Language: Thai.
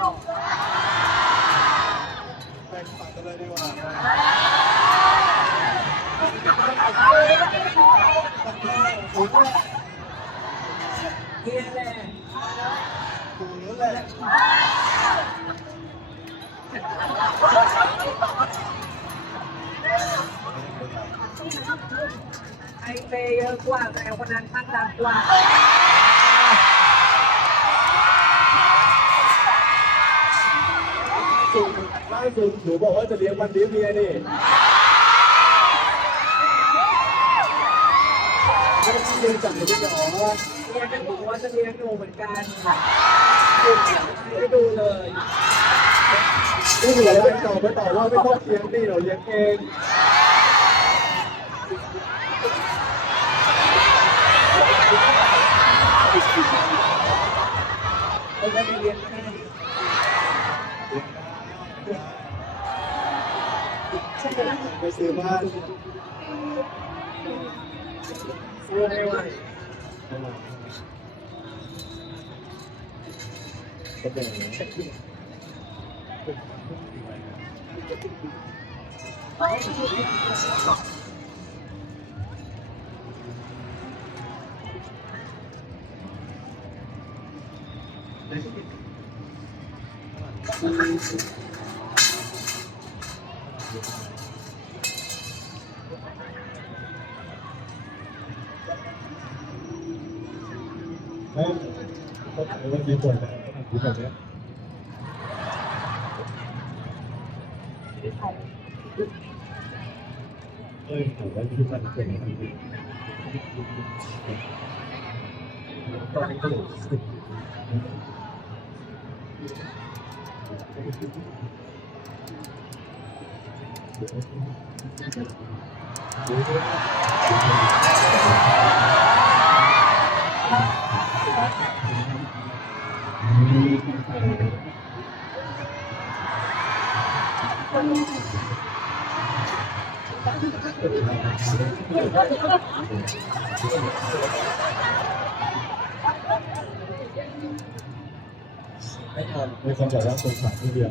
ตอบแบ่งปันกันเลยดีกว่าผมก็เฮียและถูกแล้วแหละไอเปย์เยอะกว่าแต่คนนั้นข้างดังกว่า สุดล่าสุดหนูบอกว่าจะเลี้ยงวันนี้เมียนี่ไม่ได้เลี้ยงจับหนูที่หนอเฮียจะบอกว่าจะเลี้ยงหนูเหมือนกันค่ะไม่ดูเลยไม่เหลือแล้วตอบไม่ตอว่าไม่ต้องเลี้ยงนี่เราเลี้ยงเองเราจะเลี้ยงให้ ไปซื้อบ้าน ซื้อไม่ไหว ก็เป็น ไม่ก็ถามว่ากี่คนแต่ đấy không phải là kiếm quần đấy kiếm quần đấy ơi thủ đấy chúng ta cần phải gì Hãy ไม่ทันมีคนบอกว่าคนขาดที่เดียว